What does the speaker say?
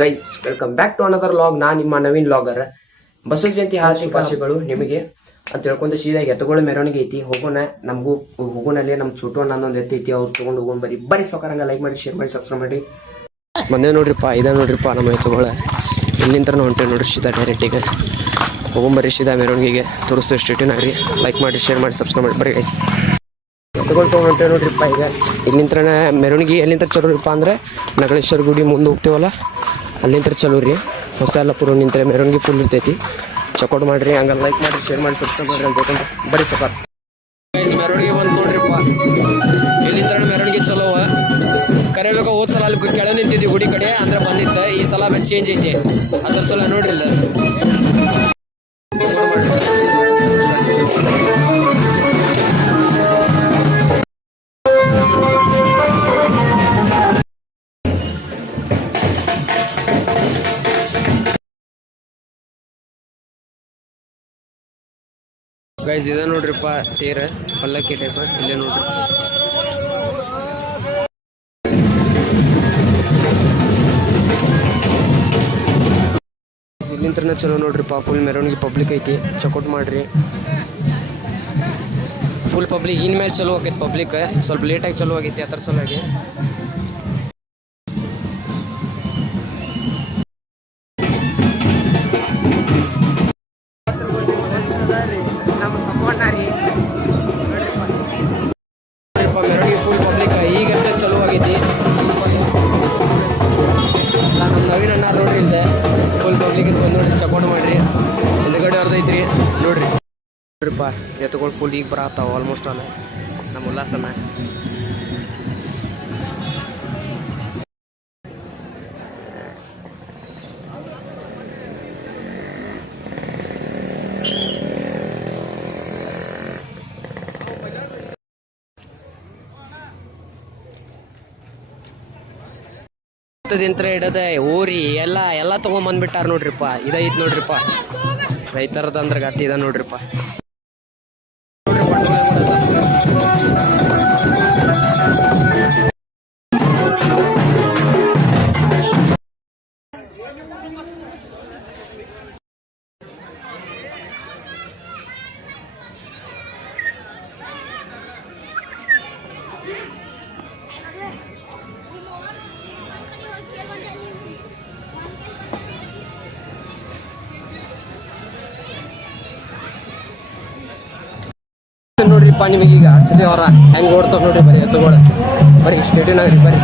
Guys welcome back to another log. ನಾನು ನಿಮ್ಮ Naveen logger. Basava Jayanti ಹಾರ್ದಿಕ ಶುಭಾಶಯಗಳು ನಿಮಗೆ ಅಂತ ಹೇಳ್ಕೊಂತ ಸೀದಾ ಎತ್ತುಗಳ ಮೆರವಣಿಗೆ ಐತಿ. ಹೋಗೋಣ, ನಮಗೂ ಹೋಗೋನಲ್ಲಿ ನಮ್ಮ ಚುಟ್ಟು ಅನ್ನೊಂದು ಎತ್ತೈತಿ, ಅವ್ರು ತಗೊಂಡು ಹೋಗೋಣ. ಬರೀ ಸೊಕರಂಗ ಲೈಕ್ ಮಾಡಿ, ಶೇರ್ ಮಾಡಿ, ಸಬ್ಸ್ಕ್ರೈಬ್ ಮಾಡಿ. ಬಂದೇ ನೋಡ್ರಿಪ್ಪ, ಇದ ನೋಡ್ರಿಪ್ಪ ನಮ್ಮ ಎತ್ತುಗಳ. ಇಲ್ಲಿಂದ ಹೊಂಟೇವೆ ನೋಡ್ರಿ ಸೀದಾ ಡೈರೆಕ್ಟಿಗೆ ಹೋಗೊಂಬರ್ರಿ. ಸೀದಾ ಮೆರವಣಿಗೆಗೆ ತೋರಿಸ್ತೇವೆ ಸ್ಟ್ರೀಟಿನಾಗ್ರಿ. ಲೈಕ್ ಮಾಡಿ, ಶೇರ್ ಮಾಡಿ, ಸಬ್ಸ್ಕ್ರೈಬ್ ಮಾಡಿ. ಬರೀ ಗೈಸ್ ಎತ್ತುಗಳು ತೊಗೊಂಡು ಹೊಂಟೇವೆ ನೋಡ್ರಿಪ್ಪ. ಈಗ ಇಲ್ಲಿಂದ ಮೆರವಣಿಗೆ ಎಲ್ಲಿಂದ ಚಲೋರಿಪ್ಪ ಅಂದರೆ ನಗಳೇಶ್ವರ ಗುಡಿ ಮುಂದೆ ಹೋಗ್ತೀವಲ್ಲ ಅಲ್ಲಿಂದ ಚಲೋ ರೀ. ಹೊಸ ಎಲ್ಲ ಪೂರ ನಿಂತರೆ ಮೆರವಣಿಗೆ ಫುಲ್ ಇರ್ತೈತಿ. ಚೆಕ್ಔಟ್ ಮಾಡಿರಿ, ಹಂಗೆ ಲೈಕ್ ಮಾಡಿ, ಶೇರ್ ಮಾಡಿ, ಸಬ್ಸ್ಕ್ರೈಬ್ ಮಾಡಿರಿ ಅಂತ ಹೇಳ್ಕೊಂಡು ಬರೀ ಸಕಾರ್ ಮೆರವಣಿಗೆ ಬಂದು ನೋಡ್ರಿಪ್ಪ. ಇಲ್ಲಿಂದ ಮೆರವಣಿಗೆ ಚಲೋ ಕರಿಬೇಕು. ಹೋದ ಸಲ ಅಲ್ಲಿ ಕೆಳ ನಿಂತಿದ್ವಿ ಗುಡಿ ಕಡೆ ಅಂದ್ರೆ ಬಂದಿತ್ತು. ಈ ಸಲ ಚೇಂಜ್ ಐತಿ, ಅದ್ರ ಸಲ ನೋಡ್ರಿ ಇಲ್ಲ. ಗೈಸ್ ಇದೆ ನೋಡ್ರಿಪ್ಪ ತೇರ ಪಲ್ಲಕ್ಕಿ ಟೈಪ್ ಇಲ್ಲೇ ನೋಡ್ರಿ. ಇಲ್ಲಿಂತ್ರನೇ ಚಲೋ ನೋಡ್ರಿಪ್ಪ. ಫುಲ್ ಮೆರವಣಿಗೆ ಪಬ್ಲಿಕ್ ಐತಿ, ಚೆಕ್ಔಟ್ ಮಾಡ್ರಿ. ಫುಲ್ ಪಬ್ಲಿಕ್ ಇನ್ಮೇಲೆ ಚಲೋ ಆಗೈತಿ. ಪಬ್ಲಿಕ್ ಸ್ವಲ್ಪ ಲೇಟಾಗಿ ಚಲೋ ಆಗೈತಿ, ಆ ಥರ ಸಲುವಾಗಿ. ಮೆರವಣಿಗೆ ಫುಲ್ ಪಬ್ಲಿಕ್ ಈಗಷ್ಟೇ ಚಲೋ ಆಗೈತಿ. ನಮ್ಮ ನವೀನ್ ಅಣ್ಣ ನೋಡ್ರಿ ಇಲ್ಲದೆ ಫುಲ್ ಪಬ್ಲಿಕ್ ಬಂದು ನೋಡ್ರಿ, ಚೆಕ್ಔಟ್ ಮಾಡಿರಿ. ಹಿಂದಗಡೆ ಹೊರದೈತ್ರಿ ನೋಡ್ರಿ. ನೋಡ್ರಿಪ್ಪ ಎತ್ತುಗಳು ಫುಲ್ ಈಗ ಬರತ್ತಾವ ಆಲ್ಮೋಸ್ಟ್ ಅಲ್ಲ ನಮ್ಮ ಉಲ್ಲಾಸನ. ದಿಂತ್ರ ಇಡದೆ ಊರಿ ಎಲ್ಲ ತೊಗೊಂಬಂದ್ಬಿಟ್ಟಾರ ನೋಡ್ರಿಪ್ಪ. ಇದೈತ್ ನೋಡ್ರಿಪ್ಪ ರೈತರದ ಅಂದ್ರೆ ಗತಿ ಇದ ನೋಡ್ರಿಪ್ಪ. ನೋಡ್ರಿಪ್ಪ ನಿಮಗೀಗ ಅಸಲಿ ಅವರ ಹೆಂಗೆ ಓಡ್ತಾವ ನೋಡ್ರಿ. ಬರೀ ಎತ್ತುಗಳು ಬರೀ ಸ್ಟೇಟಿನಾಗ್ರಿ. ಬರೀ